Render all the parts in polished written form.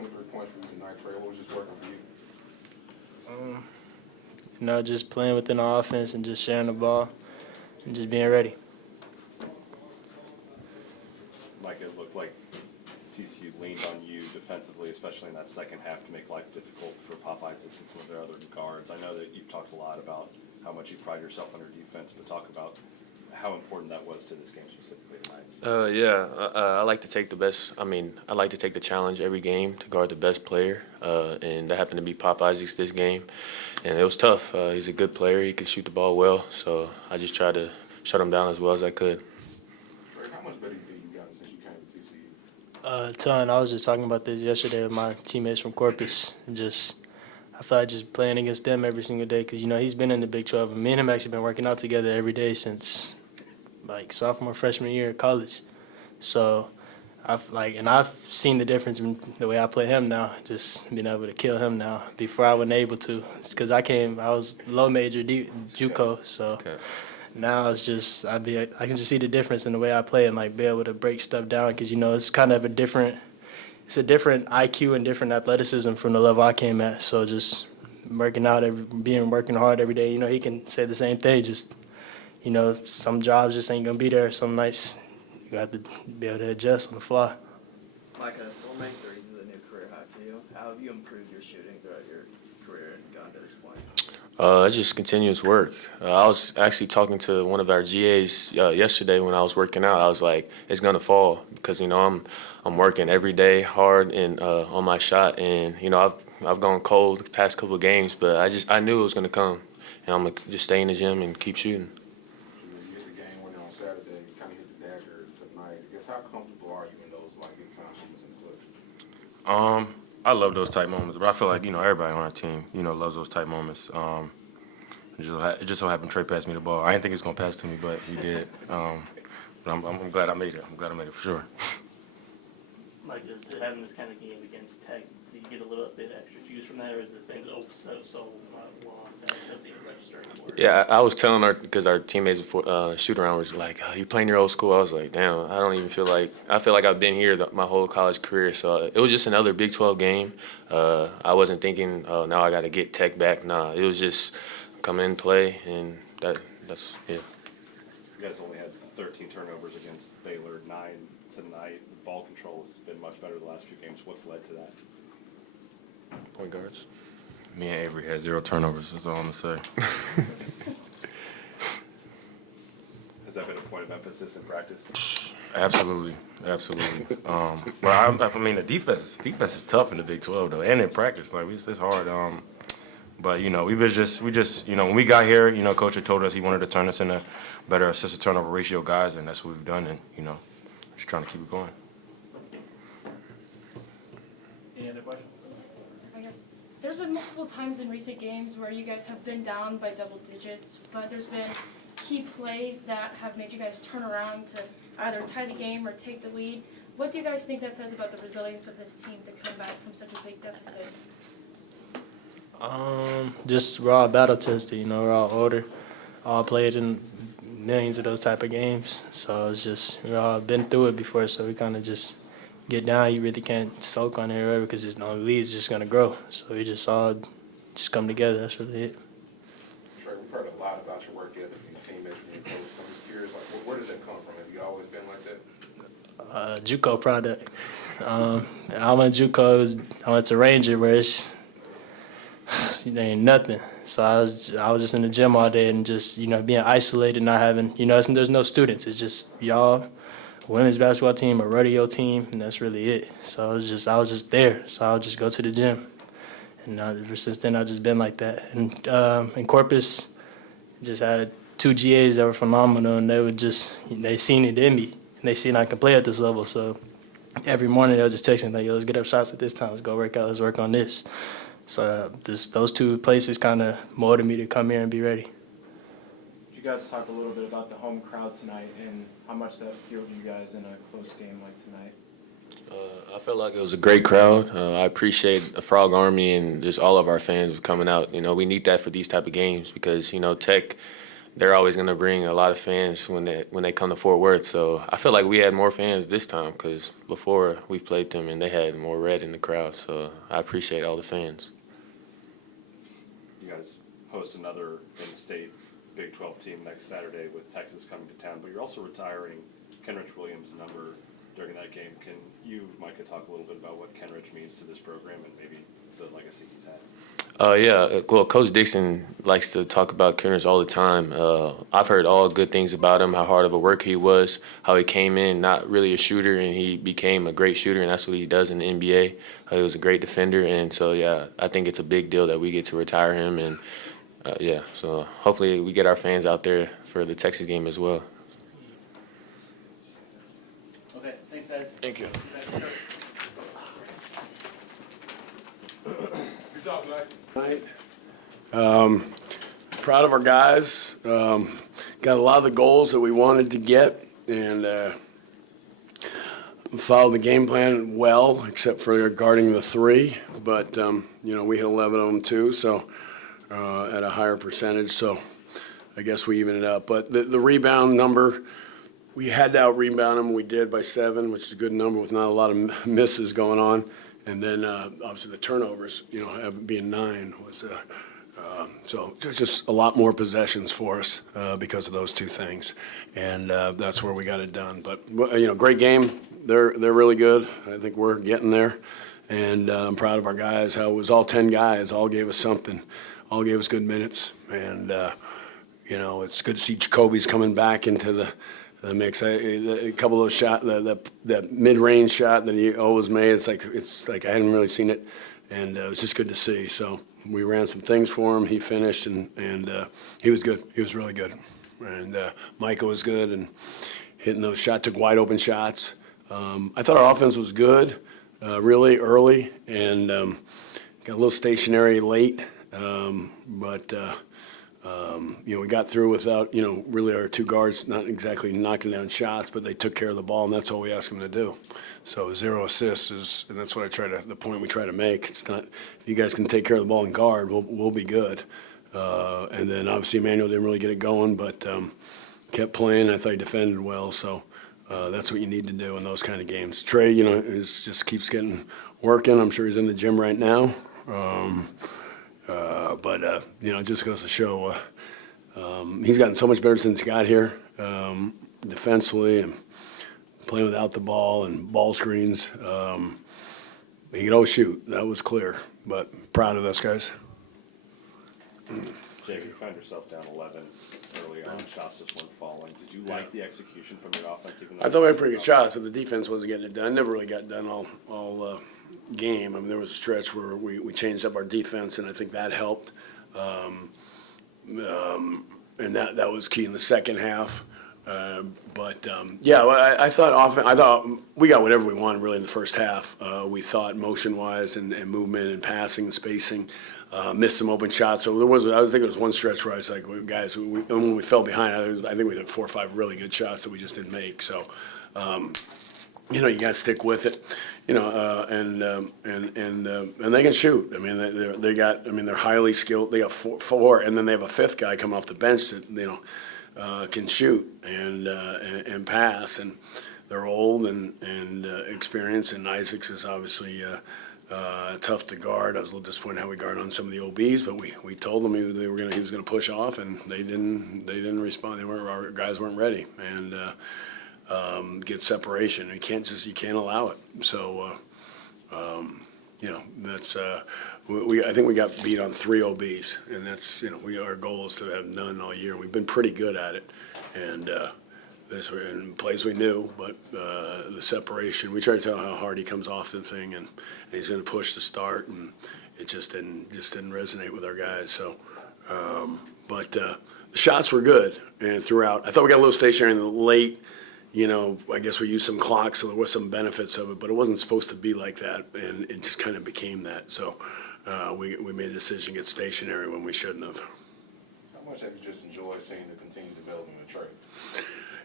23 points for you tonight, Trey. What was just working for you? Just playing within the offense and just sharing the ball and just being ready. Micah, it looked like TCU leaned on you defensively, especially in that second half, to make life difficult for Isaacs and some of their other guards. I know that you've talked a lot about how much you pride yourself on your defense, but talk about how important that was to this game specifically tonight. I like to take I like to take the challenge every game to guard the best player, and that happened to be Isaacs this game, and it was tough. He's a good player. He can shoot the ball well, so I just tried to shut him down as well as I could. Trey, how much better do you think you've gotten since you came to TCU? A ton. I was just talking about this yesterday with my teammates from Corpus. I feel like just playing against them every single day because, he's been in the Big 12. And me and him actually been working out together every day since, sophomore, freshman year of college. So, I've seen the difference in the way I play him now, just being able to kill him now. Before I wasn't able to. It's because I was low major JUCO, so now it's just I can just see the difference in the way I play and be able to break stuff down because it's kind of a different IQ and different athleticism from the level I came at. So just working hard every day. He can say the same thing. Just some jobs just ain't gonna be there. Some nights you have to be able to adjust on the fly. Micah, full make threes is a new career high for you. How have you improved your shooting throughout your career and gotten to this point? It's just continuous work. I was actually talking to one of our GAs yesterday when I was working out. I was like, it's gonna fall because I'm working every day hard and on my shot, and I've gone cold the past couple of games, but I knew it was gonna come, and I'm gonna just stay in the gym and keep shooting. You hit the game winner on Saturday. You kind of hit the dagger tonight. I guess how comfortable are you in those big time moments in the clutch? I love those type moments, but I feel like everybody on our team loves those type moments. It just so happened Trey passed me the ball. I didn't think he was gonna pass to me, but he did. But I'm glad I made it. I'm glad I made it for sure. Just having this kind of game against Tech, do you get a little bit extra juice from that, or is it things so long that it doesn't even register anymore? Yeah, I was telling because our teammates before shoot around was like, you playing your old school? I was like, damn, I feel like I've been here my whole college career. So it was just another Big 12 game. I wasn't thinking, oh, now I got to get Tech back. Nah, it was just come in, play, and that's it. You guys only had 13 turnovers against Baylor, 9 tonight. Ball control has been much better the last few games. What's led to that? Point guards. Me and Avery had 0 turnovers. That's all I'm gonna say. Has that been a point of emphasis in practice? Absolutely. But the defense is tough in the Big 12 though, and in practice. It's hard. But we just when we got here, Coach had told us he wanted to turn us into better assist to turnover ratio guys, and that's what we've done. And just trying to keep it going. Any other questions? I guess there's been multiple times in recent games where you guys have been down by double digits, but there's been key plays that have made you guys turn around to either tie the game or take the lead. What do you guys think that says about the resilience of this team to come back from such a big deficit? Just we're all battle tested. We're all older, all played in millions of those type of games. So it's just we all been through it before. So we kind of just get down. You really can't soak on it right, because the lead's just gonna grow. So we just all come together. That's really it. Trey, we've heard a lot about your work ethic from your teammates, from your coaches. I'm just curious, where does that come from? Have you always been like that? JUCO product. I went JUCO. I went to Ranger, where there ain't nothing. So I was just in the gym all day and just being isolated, not having there's no students. It's just y'all, women's basketball team, a rodeo team, and that's really it. So I was just there. So I would just go to the gym, and ever since then I've just been like that. And in Corpus, just had 2 GAs that were phenomenal, and they seen it in me, and they seen I can play at this level. So every morning they'll just text me like, yo, let's get up shots at this time. Let's go work out. Let's work on this. So those 2 places kind of molded me to come here and be ready. Could you guys talk a little bit about the home crowd tonight and how much that fueled you guys in a close game like tonight? I felt like it was a great crowd. I appreciate the Frog Army and just all of our fans coming out. We need that for these type of games because, Tech, they're always going to bring a lot of fans when they come to Fort Worth. So I feel like we had more fans this time because before we played them and they had more red in the crowd. So I appreciate all the fans. You guys host another in-state Big 12 team next Saturday with Texas coming to town, but you're also retiring Kenrich Williams' number during that game. Can you, Micah, talk a little bit about what Kenrich means to this program and maybe the legacy he's had? Yeah, well, Coach Dixon likes to talk about Kenrich all the time. I've heard all good things about him, how hard of a worker he was, how he came in not really a shooter, and he became a great shooter, and that's what he does in the NBA. He was a great defender, and so, yeah, I think it's a big deal that we get to retire him. And, yeah, so hopefully we get our fans out there for the Texas game as well. Okay, thanks, guys. Thank you. Good job, guys. Right. Proud of our guys. Got a lot of the goals that we wanted to get, and followed the game plan well, except for guarding the three. But we hit 11 of them too, so at a higher percentage. So I guess we evened it up. But the rebound number, we had to out-rebound them. We did by 7, which is a good number with not a lot of misses going on. And then obviously the turnovers, being 9 was so just a lot more possessions for us because of those two things, and that's where we got it done. But great game. They're really good. I think we're getting there, and I'm proud of our guys. How it was all 10 guys, all gave us something, all gave us good minutes, and it's good to see Jacoby's coming back into the mix. A couple of those shots, that mid-range shot that he always made, it's like I hadn't really seen it, and it was just good to see. So we ran some things for him. He finished, and he was good. He was really good. And Micah was good and hitting those shots, took wide open shots. I thought our offense was good, really early, and got a little stationary late, but. We got through without, really our two guards not exactly knocking down shots, but they took care of the ball, and that's all we asked them to do. So 0 assists and that's what the point we try to make. It's not, if you guys can take care of the ball and guard, we'll be good. And then obviously Emmanuel didn't really get it going, but kept playing. I thought he defended well, so that's what you need to do in those kind of games. Trey, just keeps working. I'm sure he's in the gym right now. But it just goes to show he's gotten so much better since he got here, defensively and playing without the ball and ball screens. He could always shoot. That was clear. But proud of those guys. Jake, you found yourself down 11 early on. Shots just weren't falling. Did you like the execution from your offense? Even though I thought we had pretty good shots, but the defense wasn't getting it done. Never really got done all game. I mean, there was a stretch where we changed up our defense, and I think that helped. And that was key in the second half. I thought we got whatever we wanted really in the first half. We thought motion-wise and movement and passing and spacing. Missed some open shots. So I think there was one stretch where I was like, guys, when we fell behind, I think we had 4 or 5 really good shots that we just didn't make. So, you got to stick with it, and they can shoot. I mean, they're highly skilled. They got four, and then they have a 5th guy coming off the bench that, can shoot and pass, and they're old and experienced, and Isaacs is obviously tough to guard. I was a little disappointed how we guarded on some of the OBs, but we told them he was gonna push off, and they didn't respond. Our guys weren't ready, and get separation. You can't allow it. So that's I think we got beat on 3 OBs, and that's our goal is to have none all year. We've been pretty good at it, and this were in plays we knew, but the separation, we try to tell how hard he comes off the thing, and he's going to push the start, and it just didn't resonate with our guys. So, but the shots were good, and throughout, I thought we got a little stationary in the late. I guess we used some clocks, so there was some benefits of it, but it wasn't supposed to be like that, and it just kind of became that. So we made a decision to get stationary when we shouldn't have. How much have you just enjoyed seeing the continued development of Trey?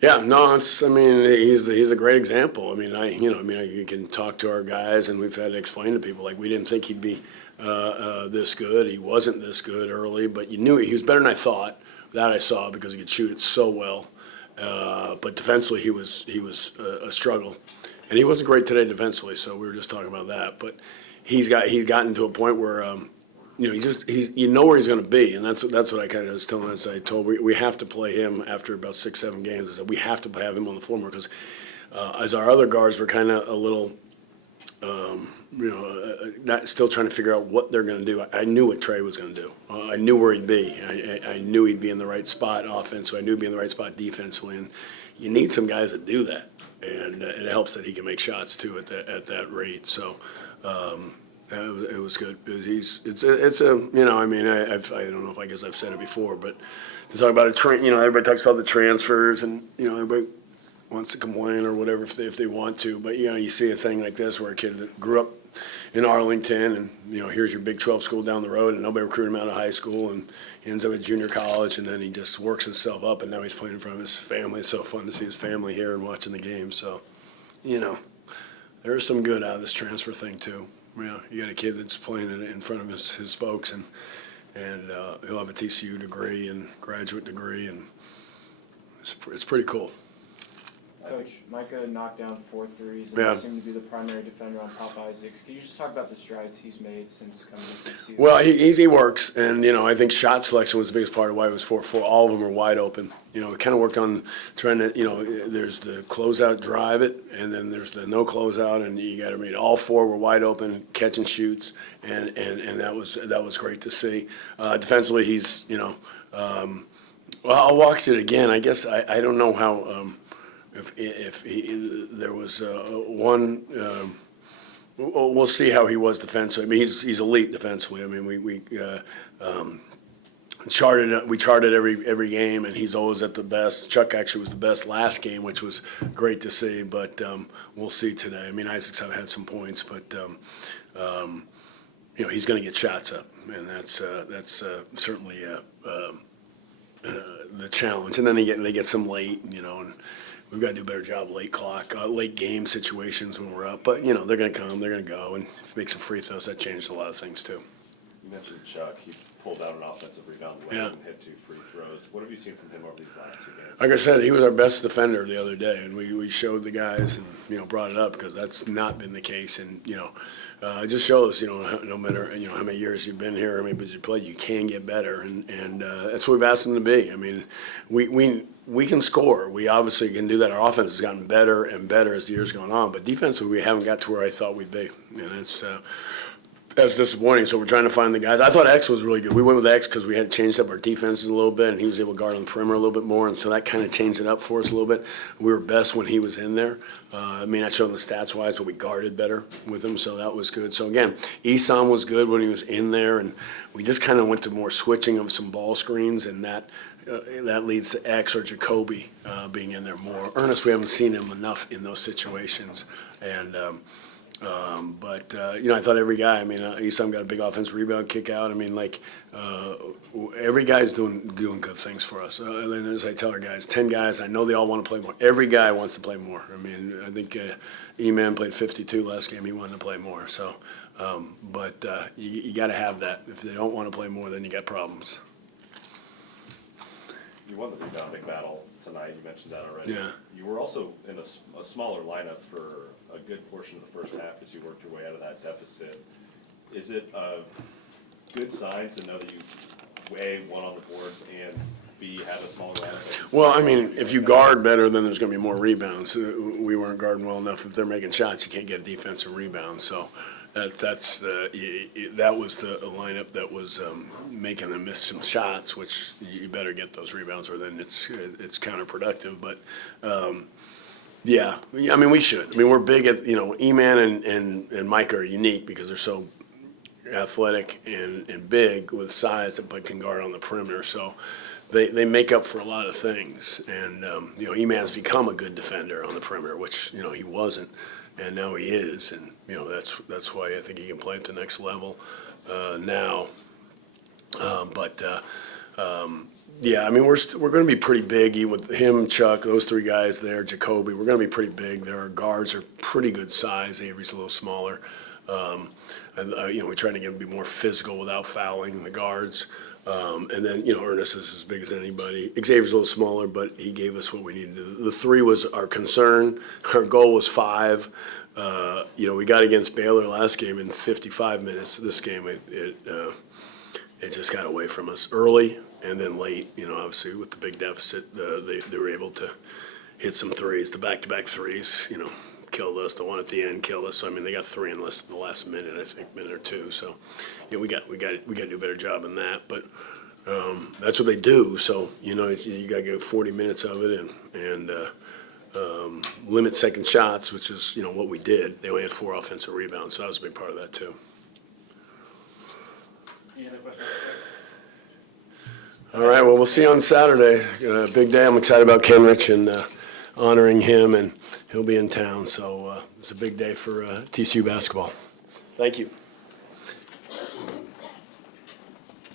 Yeah, no, he's a great example. You can talk to our guys, and we've had to explain to people, like, we didn't think he'd be this good. He wasn't this good early, but you knew he was better than I thought. That I saw because he could shoot it so well. But defensively, he was a struggle, and he wasn't great today defensively. So we were just talking about that. But he's gotten to a point where you know where he's going to be, and that's what I kind of was telling us. I told we have to play him after about 6-7 games. I said we have to have him on the floor more because as our other guards were kind of a little. Not still trying to figure out what they're going to do. I knew what Trey was going to do. I knew where he'd be. I knew he'd be in the right spot offensively. I knew he'd be in the right spot defensively. And you need some guys that do that. And it helps that he can make shots too at that rate. So it was good. I don't know if I guess I've said it before, but to talk about everybody talks about the transfers and everybody wants to complain or whatever if they want to, but you see a thing like this where a kid that grew up in Arlington and here's your Big 12 school down the road and nobody recruited him out of high school and he ends up at junior college and then he just works himself up and now he's playing in front of his family. It's so fun to see his family here and watching the game. So there's some good out of this transfer thing too. You got a kid that's playing in front of his folks and he'll have a TCU degree and graduate degree and it's pretty cool. Coach, Micah knocked down 4 threes and Yeah. seemed to be the primary defender on Pop Isaacs. Can you just talk about the strides he's made since coming to TCU? Well, he works, and I think shot selection was the biggest part of why he was 4-4. All of them were wide open. We kind of worked on trying to, there's the closeout, drive it, and then there's the no closeout, and you got to read all 4 were wide open, catch and shoots, and that was great to see. Defensively, he's well, I'll watch it again. I guess I don't know how. If there was one, we'll see how he was defensively. I mean, he's elite defensively. I mean, we charted every game, and he's always at the best. Chuck actually was the best last game, which was great to see. But we'll see today. I mean, Isaacs have had some points, but he's going to get shots up, and that's certainly the challenge. And then they get some late, and. We've got to do a better job late game situations when we're up. But, they're going to come, they're going to go. And if you make some free throws, that changes a lot of things, too. You mentioned Chuck. He pulled out an offensive rebound late and hit 2 free throws. What have you seen from him over these last 2 games? Like I said, he was our best defender the other day. And we showed the guys and, brought it up because that's not been the case. And, it just shows, no matter, how many years you've been here, how many years you played, you can get better. And that's what we've asked him to be. I mean, we can score. We obviously can do that. Our offense has gotten better and better as the years gone on. But defensively, we haven't got to where I thought we'd be. And that's disappointing. So we're trying to find the guys. I thought X was really good. We went with X because we had changed up our defenses a little bit, and he was able to guard on the perimeter a little bit more. And so that kind of changed it up for us a little bit. We were best when he was in there. I mean, I showed him the stats-wise, but we guarded better with him, so that was good. So, again, Esam was good when he was in there, and we just kind of went to more switching of some ball screens, and that leads to X or Jacoby being in there more. Ernest, we haven't seen him enough in those situations. And I thought every guy, Esam got a big offensive rebound, kick out. I mean, every guy's doing good things for us. And as I tell our guys, 10 guys, I know they all want to play more. Every guy wants to play more. I mean, I think E-Man played 52 last game. He wanted to play more. So, you got to have that. If they don't want to play more, then you got problems. You won the rebounding battle tonight. You mentioned that already. Yeah. You were also in a smaller lineup for a good portion of the first half as you worked your way out of that deficit. Is it a good sign to know that you, A, won on the boards, and B, had a smaller lineup? Well, I mean, if you guard better, then there's going to be more rebounds. We weren't guarding well enough. If they're making shots, you can't get defensive rebounds. So that was the lineup that was making them miss some shots, which you better get those rebounds or then it's counterproductive. But I mean, we should. I mean, we're big at, E-Man and Micah are unique because they're so athletic and big with size but can guard on the perimeter. So they make up for a lot of things. And, E-Man's become a good defender on the perimeter, which, he wasn't. And now he is, and that's why I think he can play at the next level now. I mean we're going to be pretty big with him, Chuck, those 3 guys there, Jacoby. We're going to be pretty big. Our guards are pretty good size. Avery's a little smaller. We try to be more physical without fouling the guards. And then, Ernest is as big as anybody. Xavier's a little smaller, but he gave us what we needed. The 3 was our concern. Our goal was 5. We got against Baylor last game in 55 minutes. This game, it just got away from us early and then late. Obviously with the big deficit, they were able to hit some threes. The back-to-back threes, killed us. The one at the end killed us. So, they got 3 in the last minute, I think, minute or 2. So, we got to do a better job in that. But that's what they do. So, you got to get 40 minutes of it and limit second shots, which is, what we did. They only had 4 offensive rebounds, so that was a big part of that too. Any other questions? All right, well, we'll see you on Saturday. Big day. I'm excited about Kenrich and honoring him, and he'll be in town. So it's a big day for TCU basketball. Thank you.